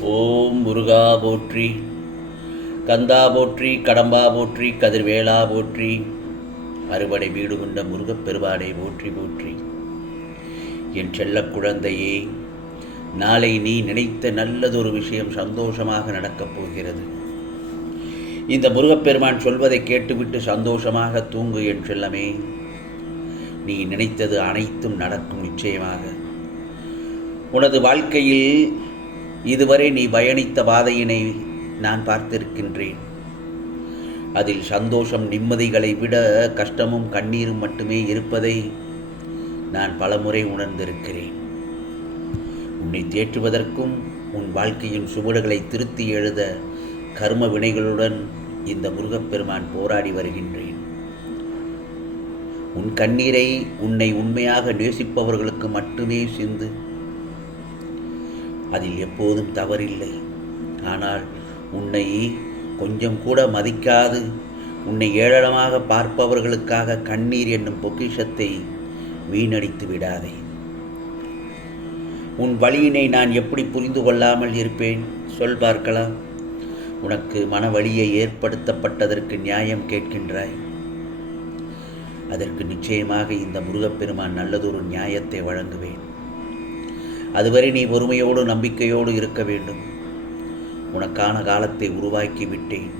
ஓம் முருகா போற்றி கந்தா போற்றி கடம்பா போற்றி கதிர்வேளா போற்றி அறுபடை வீடு கொண்ட முருகப்பெருவாடை போற்றி போற்றி. என் செல்ல குழந்தையே நாளை நீ நினைத்த நல்லதொரு விஷயம் சந்தோஷமாக நடக்கப் போகிறது. இந்த முருகப்பெருமான் சொல்வதை கேட்டுவிட்டு சந்தோஷமாக தூங்கு என் செல்லமே. நீ நினைத்தது அனைத்தும் நடக்கும் நிச்சயமாக. உனது வாழ்க்கையில் இதுவரை நீ பயணித்த பாதையினை நான் பார்த்திருக்கின்றேன். அதில் சந்தோஷம் நிம்மதிகளை விட கஷ்டமும் கண்ணீரும் மட்டுமே இருப்பதை நான் பலமுறை உணர்ந்திருக்கிறேன். உன்னை தேற்றுவதற்கும் உன் வாழ்க்கையின் சுவடுகளை திருத்தி எழுத கர்ம வினைகளுடன் இந்த முருகப்பெருமான் போராடி வருகின்றேன். உன் கண்ணீரை உன்னை உண்மையாக நேசிப்பவர்களுக்கு மட்டுமே சிந்து அதில் எப்போதும் தவறில்லை. ஆனால் உன்னை கொஞ்சம் கூட மதிக்காது. உன்னை ஏளனமாக பார்ப்பவர்களுக்காக கண்ணீர் என்னும் பொக்கிஷத்தை வீணடித்து விடாதே. உன் வழியினை நான் எப்படி புரிந்து கொள்ளாமல் இருப்பேன்? சொல் பார்க்கலாம் உனக்கு மன வழியை ஏற்படுத்தப்பட்டதற்கு நியாயம் கேட்கின்றாய். அதற்கு நிச்சயமாக இந்த முருகப்பெருமான் நல்லதொரு நியாயத்தை வழங்குவேன். அதுவரை நீ பொறுமையோடு நம்பிக்கையோடு இருக்க வேண்டும். உனக்கான காலத்தை உருவாக்கி விட்டேன்.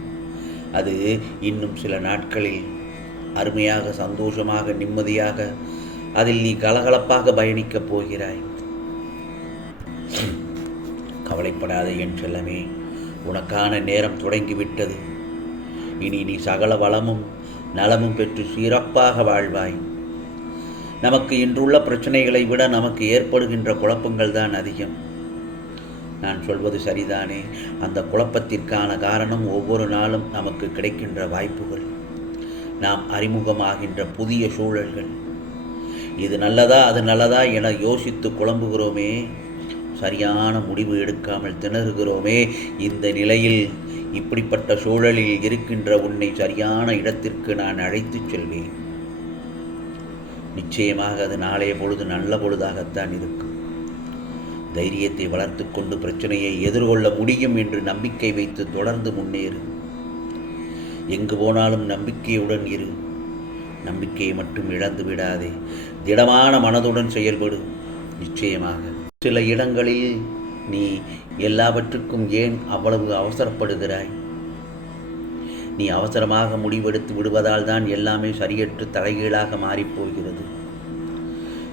அது இன்னும் சில நாட்களில் அருமையாக சந்தோஷமாக நிம்மதியாக அதில் நீ கலகலப்பாக பயணிக்கப் போகிறாய். கவலைப்படாத என் செல்லமே உனக்கான நேரம் தொடங்கிவிட்டது. இனி நீ சகல வளமும் நலமும் பெற்று சிறப்பாக வாழ்வாய். நமக்கு இன்றுள்ள பிரச்சனைகளை விட நமக்கு ஏற்படுகின்ற குழப்பங்கள் தான் அதிகம். நான் சொல்வது சரிதானே? அந்த குழப்பத்திற்கான காரணம் ஒவ்வொரு நாளும் நமக்கு கிடைக்கின்ற வாய்ப்புகள். நாம் அறிமுகமாகின்ற புதிய சூழல்கள். இது நல்லதா அது நல்லதா என யோசித்து குழம்புகிறோமே? சரியான முடிவு எடுக்காமல் திணறுகிறோமே? இந்த நிலையில் இப்படிப்பட்ட சூழலில் இருக்கின்ற உன்னை சரியான இடத்திற்கு நான் அழைத்துச் செல்வேன். நிச்சயமாக அது நாளைய பொழுது நல்ல பொழுதாகத்தான் இருக்கும். தைரியத்தை வளர்த்து கொண்டு பிரச்சனையை எதிர்கொள்ள முடியும் என்று நம்பிக்கை வைத்து தொடர்ந்து முன்னேறு. எங்கு போனாலும் நம்பிக்கையுடன் இரு. நம்பிக்கையை மட்டும் இழந்து விடாதே. திடமான மனதுடன் செயல்படு. நிச்சயமாக சில இடங்களில் நீ எல்லாவற்றுக்கும் ஏன் அவ்வளவு அவசரப்படுகிறாய்? நீ அவசரமாக முடிவெடுத்து விடுவதால் தான் எல்லாமே சரியற்று தலைகீழாக மாறிப்போகிறது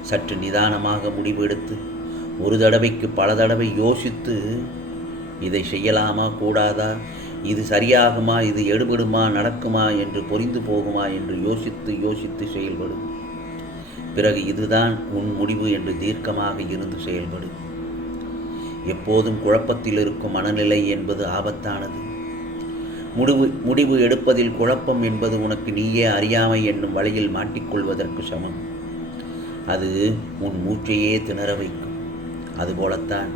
சற்று நிதானமாக முடிவெடுத்து ஒரு தடவைக்கு பல தடவை யோசித்து இதை செய்யலாமா கூடாதா? இது சரியாகுமா? இது எடுபடுமா? நடக்குமா? என்று பொரிந்து போகுமா? என்று யோசித்து யோசித்து செயல்படும் பிறகு இதுதான் உன் முடிவு என்று தீர்க்கமாக இருந்து செயல்படும் எப்போதும் குழப்பத்தில் இருக்கும் மனநிலை என்பது ஆபத்தானது. முடிவு முடிவு எடுப்பதில் குழப்பம் என்பது உனக்கு நீயே அறியாமை என்னும் வழியில் மாட்டிக்கொள்வதற்கு சமம். அது உன் மூச்சையே திணற வைக்கும். அதுபோலத்தான்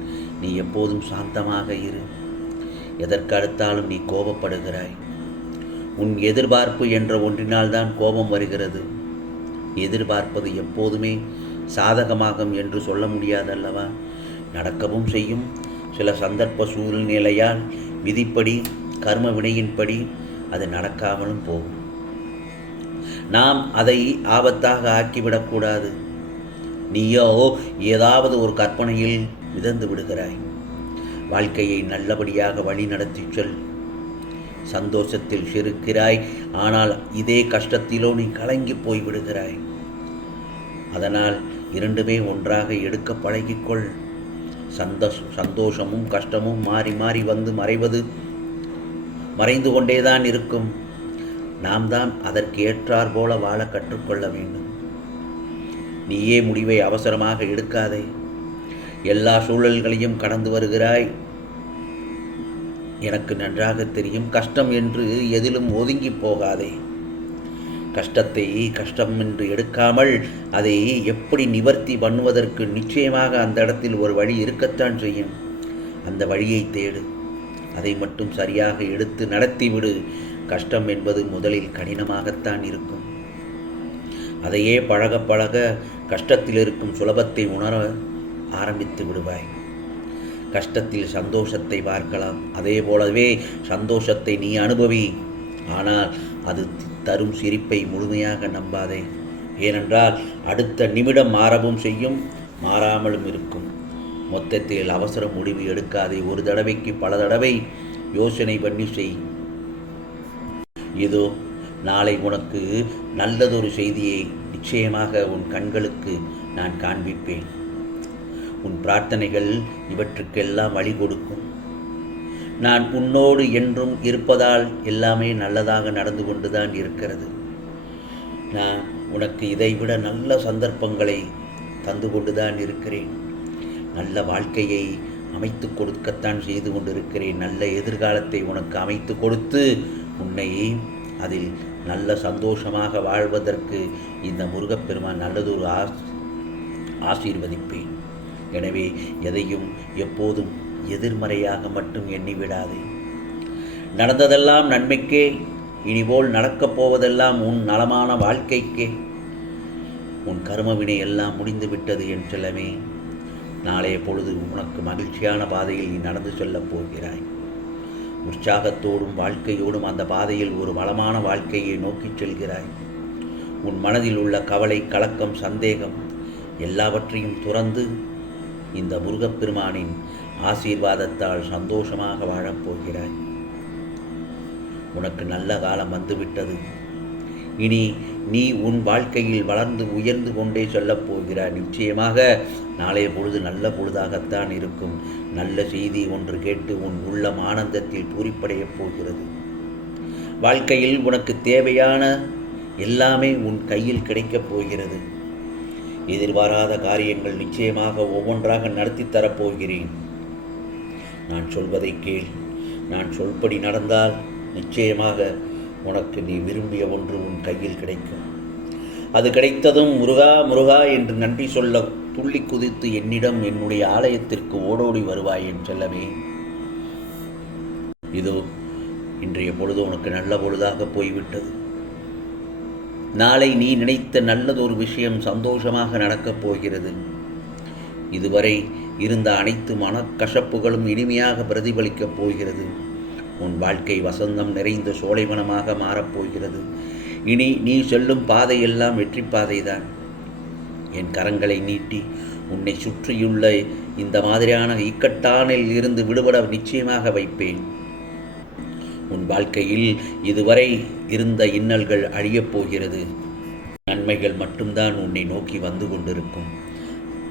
நீ எப்போதும் சாந்தமாக இரு. எதற்கடுத்தாலும் நீ கோபப்படுகிறாய். உன் எதிர்பார்ப்பு என்ற ஒன்றினால் தான் கோபம் வருகிறது. எதிர்பார்ப்பது எப்போதுமே சாதகமாகும் என்று சொல்ல முடியாதல்லவா? நடக்கவும் செய்யும். சில சந்தர்ப்ப சூழ்நிலையால் விதிப்படி கர்ம வினையின்படி அது நடக்காமலும் போகும். நாம் அதை ஆபத்தாக ஆக்கிவிடக்கூடாது நீயோ ஏதாவது ஒரு கற்பனையில் மிதந்து விடுகிறாய். வாழ்க்கையை நல்லபடியாக வழி நடத்தி சொல். சந்தோஷத்தில் சிரிக்கிறாய் ஆனால் இதே கஷ்டத்திலோ நீ கலங்கி போய் விடுகிறாய். அதனால் இரண்டுமே ஒன்றாக எடுக்க பழகிக்கொள் சந்தோஷ சந்தோஷமும் கஷ்டமும் மாறி மாறி வந்து மறைவது மறைந்து கொண்டேதான் இருக்கும். நாம் தான் அதற்கு ஏற்றார் போல வாழ கற்றுக்கொள்ள வேண்டும். நீயே முடிவை அவசரமாக எடுக்காதே. எல்லா சூழல்களையும் கடந்து வருகிறாய். எனக்கு நன்றாக தெரியும் கஷ்டம் என்று எதிலும் ஒதுங்கி போகாதே. கஷ்டத்தை கஷ்டம் என்று எடுக்காமல் அதை எப்படி நிவர்த்தி பண்ணுவதற்கு நிச்சயமாக அந்த இடத்தில் ஒரு வழி இருக்கத்தான் செய்யும். அந்த வழியை தேடு. அதை மட்டும் சரியாக எடுத்து நடத்திவிடு. கஷ்டம் என்பது முதலில் கடினமாகத்தான் இருக்கும். அதையே பழக பழக கஷ்டத்தில் இருக்கும் சுலபத்தை உணர ஆரம்பித்து விடுவாய். கஷ்டத்தில் சந்தோஷத்தை பார்க்கலாம். அதே போலவே சந்தோஷத்தை நீ அனுபவி. ஆனால் அது தரும் சிரிப்பை முழுமையாக நம்பாதே. ஏனென்றால் அடுத்த நிமிடம் மாறவும் செய்யும் மாறாமலும் இருக்கும். மொத்தத்தில் அவசர முடிவு எடுக்காதே ஒரு தடவைக்கு பல தடவை யோசனை பண்ணி செய். இதோ நாளை உனக்கு நல்லதொரு செய்தியை நிச்சயமாக உன் கண்களுக்கு நான் காண்பிப்பேன். உன் பிரார்த்தனைகள் இவற்றுக்கெல்லாம் வழி கொடுக்கும். நான் உன்னோடு என்றும் இருப்பதால் எல்லாமே நல்லதாக நடந்து கொண்டுதான் இருக்கிறது. நான் உனக்கு இதைவிட நல்ல சந்தர்ப்பங்களை தந்து கொண்டுதான் இருக்கிறேன். நல்ல வாழ்க்கையை அமைத்து கொடுக்கத்தான் செய்து கொண்டிருக்கிறேன். நல்ல எதிர்காலத்தை உனக்கு அமைத்து கொடுத்து உன்னை அதில் நல்ல சந்தோஷமாக வாழ்வதற்கு இந்த முருகப்பெருமான் நல்லதொரு ஆஸ் ஆசீர்வதிப்பேன். எனவே எதையும் எப்போதும் எதிர்மறையாக மட்டும் எண்ணிவிடாதே. நடந்ததெல்லாம் நன்மைக்கே இனிபோல் நடக்கப் போவதெல்லாம் உன் நலமான வாழ்க்கைக்கே. உன் கர்மவினை எல்லாம் முடிந்து விட்டது என் செல்லமே. நாளைய பொழுது உனக்கு மகிழ்ச்சியான பாதையில் நீ நடந்து செல்லப் போகிறாய். உற்சாகத்தோடும் வாழ்க்கையோடும் அந்த பாதையில் ஒரு வளமான வாழ்க்கையை நோக்கிச் செல்கிறாய். உன் மனதில் உள்ள கவலை கலக்கம் சந்தேகம் எல்லாவற்றையும் துறந்து இந்த முருகப்பெருமானின் ஆசீர்வாதத்தால் சந்தோஷமாக வாழப்போகிறாய் உனக்கு நல்ல காலம் வந்துவிட்டது. இனி நீ உன் வாழ்க்கையில் வளர்ந்து உயர்ந்து கொண்டே சொல்லப் போகிறாய். நிச்சயமாக நாளைய பொழுது நல்ல பொழுதாகத்தான் இருக்கும். நல்ல செய்தி ஒன்று கேட்டு உன் உள்ளம் ஆனந்தத்தில் பூரிப்படையப் போகிறது. வாழ்க்கையில் உனக்கு தேவையான எல்லாமே உன் கையில் கிடைக்கப் போகிறது. எதிர்பாராத காரியங்கள் நிச்சயமாக ஒவ்வொன்றாக நடத்தி தரப்போகிறேன் நான் சொல்வதை கேள். நான் சொல்படி நடந்தால் நிச்சயமாக உனக்கு நீ விரும்பிய ஒன்று உன் கையில் கிடைக்கும். அது கிடைத்ததும் முருகா முருகா என்று நன்றி சொல்ல துள்ளி குதித்து என்னிடம் என்னுடைய ஆலயத்திற்கு ஓடோடி வருவாய் என் செல்லவே. இதோ இன்றைய பொழுது உனக்கு நல்ல பொழுதாக போய்விட்டது. நாளை நீ நினைத்த நல்லதொரு விஷயம் சந்தோஷமாக நடக்கப் போகிறது. இதுவரை இருந்த அனைத்து மனக்கசப்புகளும் இனிமையாக பிரதிபலிக்கப் போகிறது. உன் வாழ்க்கை வசந்தம் நிறைந்த சோலைவனமாக மாறப்போகிறது இனி நீ செல்லும் பாதையெல்லாம் வெற்றி பாதைதான். என் கரங்களை நீட்டி உன்னை சுற்றியுள்ள இந்த மாதிரியான இக்கட்டானில் இருந்து விடுபட நிச்சயமாக வைப்பேன். உன் வாழ்க்கையில் இதுவரை இருந்த இன்னல்கள் அழியப் போகிறது. நன்மைகள் மட்டும்தான் உன்னை நோக்கி வந்து கொண்டிருக்கும்.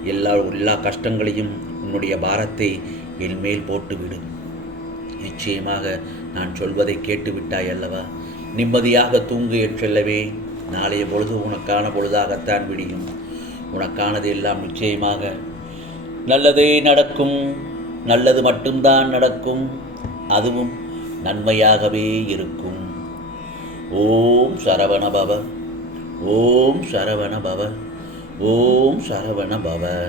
எல்லா எல்லா கஷ்டங்களையும் உன்னுடைய பாரத்தை என் மேல் போட்டுவிடு. நிச்சயமாக நான் சொல்வதை கேட்டுவிட்டாய் அல்லவா? நிம்மதியாக தூங்கு என் செல்லவே. நாளைய பொழுது உனக்கான பொழுதாகத்தான் விடியும். உனக்கானது எல்லாம் நிச்சயமாக. நல்லதே நடக்கும். நல்லது மட்டும்தான் நடக்கும். அதுவும் நன்மையாகவே இருக்கும். ஓம் சரவண பவ ஓம் சரவண பவ ஓம் சரவண பவ